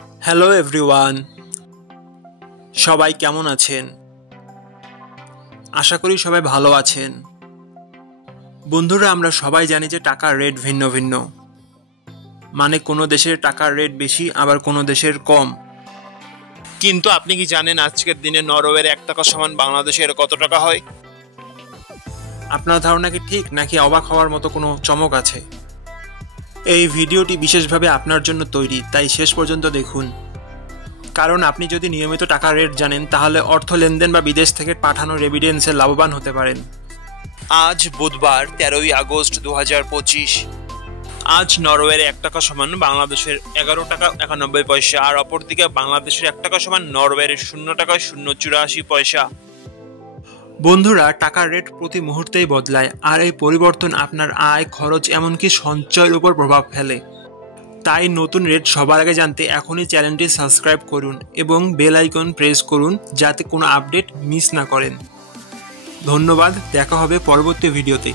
Hello everyone, সবাই কেমন আছেন? আশা করি সবাই ভালো আছেন। বন্ধুরা, আমরা সবাই জানি যে টাকার রেট ভিন্ন ভিন্ন। মানে কোনো দেশের টাকার রেট বেশি, আবার কোনো দেশের কম। কিন্তু আপনি কি জানেন আজকের দিনে নরওয়ের 1 টাকা সমান বাংলাদেশের কত টাকা হয়? আপনার ধারণা কি ঠিক, নাকি অবাক হওয়ার মতো কোনো চমক আছে? এই ভিডিওটি বিশেষভাবে আপনার জন্য তৈরি, তাই শেষ পর্যন্ত দেখুন। কারণ আপনি যদি নিয়মিত টাকার রেট জানেন, তাহলে অর্থ লেনদেন বা বিদেশ থেকে পাঠানো রেমিটেন্সে লাভবান হতে পারেন। আজ বুধবার 13ই আগস্ট 2025। আজ নরওয়ের 1 টাকা সমান বাংলাদেশের 11 টাকা 91 পয়সা, আর অপরদিকে বাংলাদেশের 1 টাকা সমান নরওয়ের 0 টাকা 084 পয়সা। বন্ধুরা, টাকার রেট প্রতি মুহূর্তেই বদলায়, আর এই পরিবর্তন আপনার আয়, খরচ, এমনকি সঞ্চয়ের উপর প্রভাব ফেলে। তাই নতুন রেট সবার আগে জানতে এখনই চ্যানেলটি সাবস্ক্রাইব করুন এবং বেল আইকন প্রেস করুন, যাতে কোনো আপডেট মিস না করেন। ধন্যবাদ, দেখা হবে পরবর্তী ভিডিওতে।